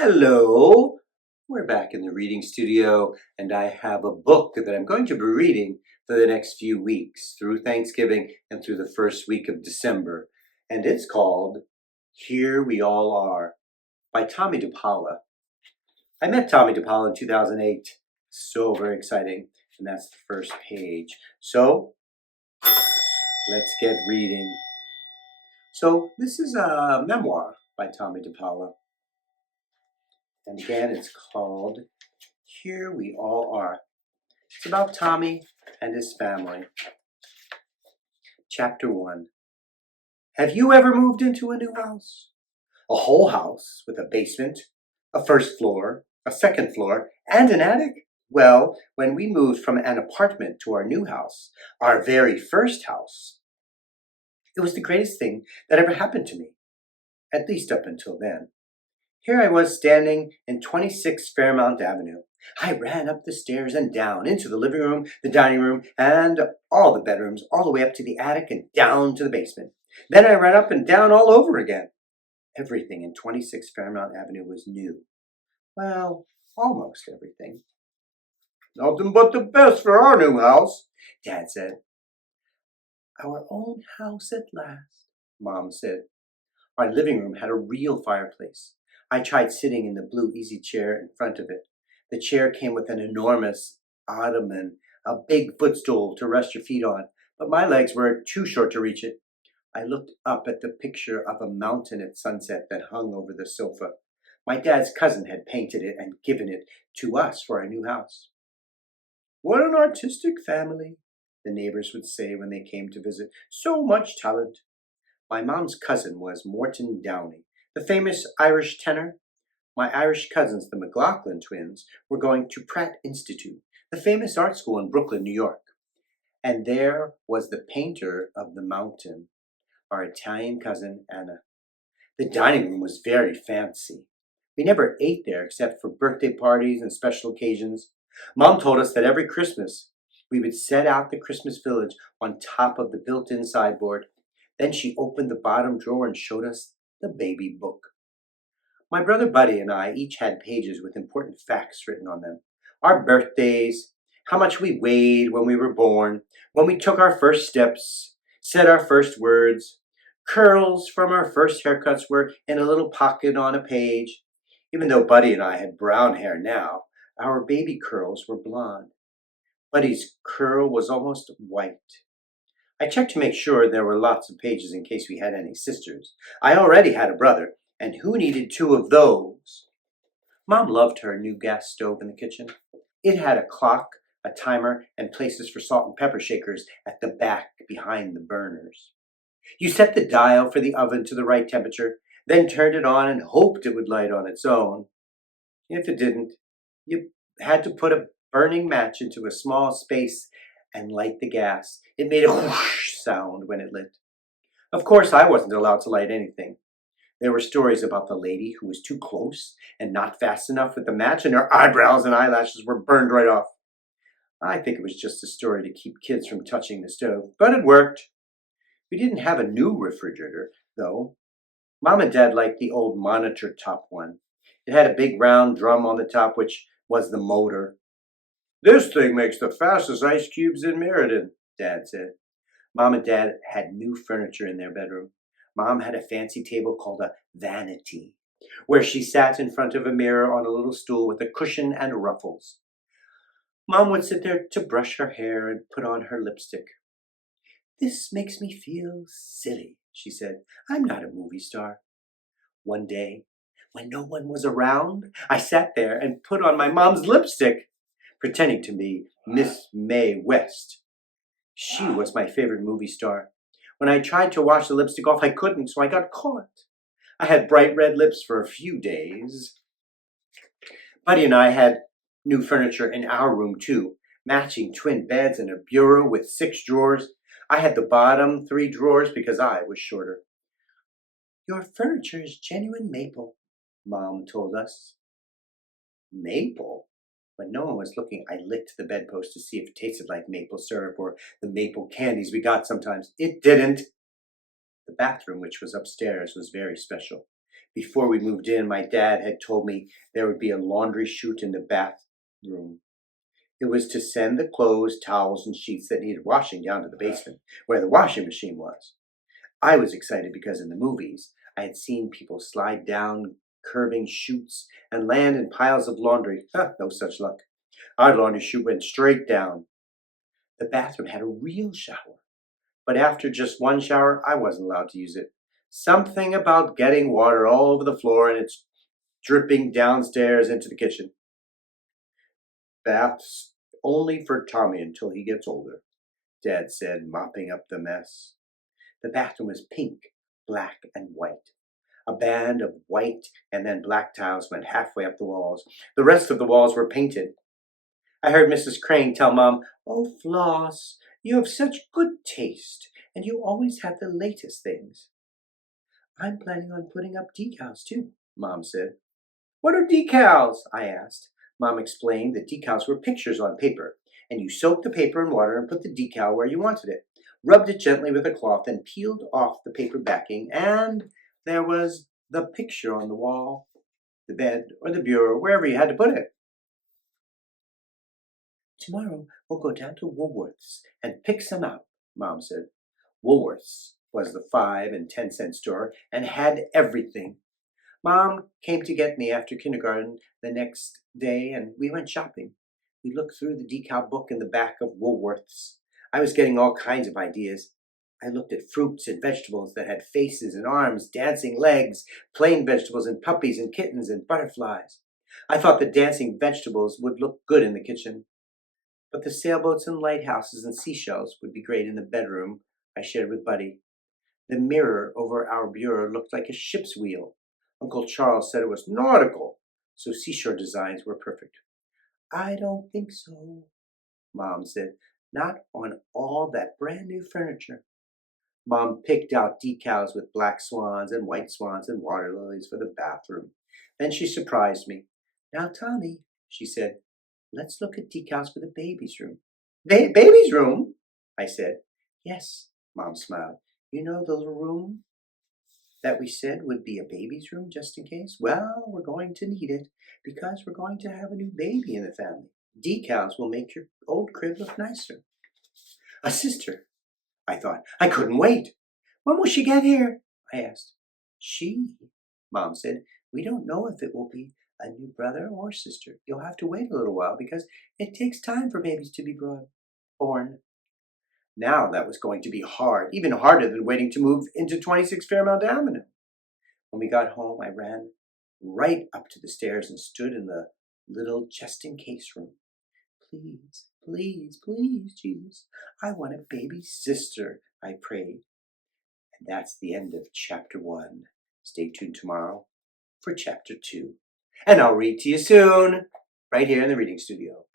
Hello, we're back in the reading studio, and I have a book that I'm going to be reading for the next few weeks through Thanksgiving and through the first week of December. And it's called Here We All Are by Tomie DePaola. I met Tomie DePaola in 2008. So very exciting. And that's the first page. So let's get reading. So this is a memoir by Tomie DePaola. And again, it's called Here We All Are. It's about Tomie and his family. Chapter 1. Have you ever moved into a new house? A whole house with a basement, a first floor, a second floor, and an attic? Well, when we moved from an apartment to our new house, our very first house, it was the greatest thing that ever happened to me, at least up until then. Here I was standing in 26 Fairmount Avenue. I ran up the stairs and down into the living room, the dining room, and all the bedrooms, all the way up to the attic and down to the basement. Then I ran up and down all over again. Everything in 26 Fairmount Avenue was new. Well, almost everything. Nothing but the best for our new house, Dad said. Our own house at last, Mom said. Our living room had a real fireplace. I tried sitting in the blue easy chair in front of it. The chair came with an enormous ottoman, a big footstool to rest your feet on, but my legs were too short to reach it. I looked up at the picture of a mountain at sunset that hung over the sofa. My dad's cousin had painted it and given it to us for our new house. What an artistic family, the neighbors would say when they came to visit. So much talent. My mom's cousin was Morton Downey, the famous Irish tenor. My Irish cousins, the McLaughlin twins, were going to Pratt Institute, the famous art school in Brooklyn, New York. And there was the painter of the mountain, our Italian cousin Anna. The dining room was very fancy. We never ate there except for birthday parties and special occasions. Mom told us that every Christmas we would set out the Christmas village on top of the built-in sideboard. Then she opened the bottom drawer and showed us the baby book. My brother Buddy and I each had pages with important facts written on them. Our birthdays, how much we weighed when we were born, when we took our first steps, said our first words. Curls from our first haircuts were in a little pocket on a page. Even though Buddy and I had brown hair now, our baby curls were blonde. Buddy's curl was almost white. I checked to make sure there were lots of pages in case we had any sisters. I already had a brother, and who needed two of those? Mom loved her new gas stove in the kitchen. It had a clock, a timer, and places for salt and pepper shakers at the back behind the burners. You set the dial for the oven to the right temperature, then turned it on and hoped it would light on its own. If it didn't, you had to put a burning match into a small space and light the gas. It made a whoosh sound when it lit. Of course, I wasn't allowed to light anything. There were stories about the lady who was too close and not fast enough with the match, and her eyebrows and eyelashes were burned right off. I think it was just a story to keep kids from touching the stove, but it worked. We didn't have a new refrigerator, though. Mom and Dad liked the old monitor top one. It had a big round drum on the top, which was the motor. This thing makes the fastest ice cubes in Meriden, Dad said. Mom and Dad had new furniture in their bedroom. Mom had a fancy table called a vanity, where she sat in front of a mirror on a little stool with a cushion and ruffles. Mom would sit there to brush her hair and put on her lipstick. This makes me feel silly, she said. I'm not a movie star. One day, when no one was around, I sat there and put on my mom's lipstick, pretending to be Miss Mae West. She was my favorite movie star. When I tried to wash the lipstick off, I couldn't, so I got caught. I had bright red lips for a few days. Buddy and I had new furniture in our room, too. Matching twin beds and a bureau with 6 drawers. I had the bottom 3 drawers because I was shorter. Your furniture is genuine maple, Mom told us. Maple? When no one was looking, I licked the bedpost to see if it tasted like maple syrup or the maple candies we got sometimes. It didn't. The bathroom, which was upstairs, was very special. Before we moved in, my dad had told me there would be a laundry chute in the bathroom. It was to send the clothes, towels, and sheets that needed washing down to the basement, where the washing machine was. I was excited because in the movies, I had seen people slide down curving chutes and land in piles of laundry. No such luck. Our laundry chute went straight down. The bathroom had a real shower, but after just one shower, I wasn't allowed to use it. Something about getting water all over the floor and it's dripping downstairs into the kitchen. Baths only for Tommy until he gets older, Dad said, mopping up the mess. The bathroom was pink, black, and white. A band of white and then black tiles went halfway up the walls. The rest of the walls were painted. I heard Mrs. Crane tell Mom, "Oh, Floss, you have such good taste, and you always have the latest things." "I'm planning on putting up decals, too," Mom said. "What are decals?" I asked. Mom explained that decals were pictures on paper, and you soaked the paper in water and put the decal where you wanted it, rubbed it gently with a cloth, and peeled off the paper backing, and there was the picture on the wall, the bed, or the bureau, wherever you had to put it. "Tomorrow we'll go down to Woolworth's and pick some out," Mom said. Woolworth's was the 5 and 10-cent store and had everything. Mom came to get me after kindergarten the next day, and we went shopping. We looked through the decal book in the back of Woolworth's. I was getting all kinds of ideas. I looked at fruits and vegetables that had faces and arms, dancing legs, plain vegetables and puppies and kittens and butterflies. I thought the dancing vegetables would look good in the kitchen, but the sailboats and lighthouses and seashells would be great in the bedroom I shared with Buddy. The mirror over our bureau looked like a ship's wheel. Uncle Charles said it was nautical, so seashore designs were perfect. "I don't think so," Mom said. "Not on all that brand new furniture." Mom picked out decals with black swans and white swans and water lilies for the bathroom. Then she surprised me. "Now, Tommy," she said, "let's look at decals for the baby's room." Baby's room?" I said. "Yes," Mom smiled. "You know the little room that we said would be a baby's room just in case? Well, we're going to need it because we're going to have a new baby in the family. Decals will make your old crib look nicer." A sister, I thought. I couldn't wait. "When will she get here?" I asked. "She," Mom said. "We don't know if it will be a new brother or sister. You'll have to wait a little while because it takes time for babies to be born." Now that was going to be hard, even harder than waiting to move into 26 Fairmount Avenue. When we got home, I ran right up to the stairs and stood in the little just-in-case room. "Please, please, please, Jesus, I want a baby sister," I prayed. And that's the end of chapter 1. Stay tuned tomorrow for chapter 2. And I'll read to you soon, right here in the reading studio.